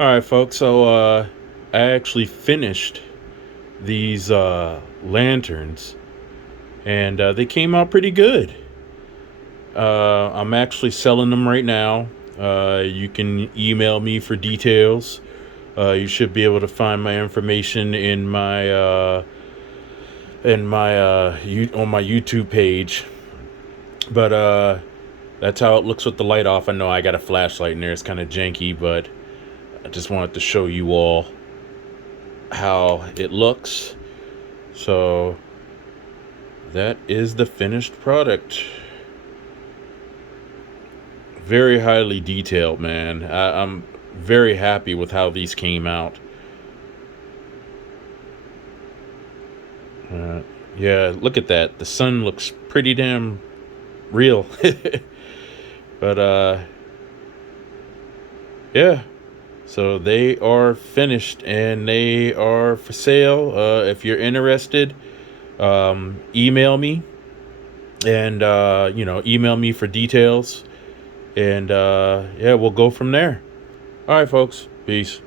All right, folks. So I actually finished these lanterns, and they came out pretty good. I'm actually selling them right now. You can email me for details. You should be able to find my information on my YouTube page. But that's how it looks with the light off. I know I got a flashlight in there. It's kind of janky, but I just wanted to show you all how it looks. So that is the finished product. Very highly detailed, man. I'm very happy with how these came out. Uh, yeah, look at that. The sun looks pretty damn real. But yeah. So they are finished and they are for sale. If you're interested, email me and email me for details. And yeah, we'll go from there. All right, folks. Peace.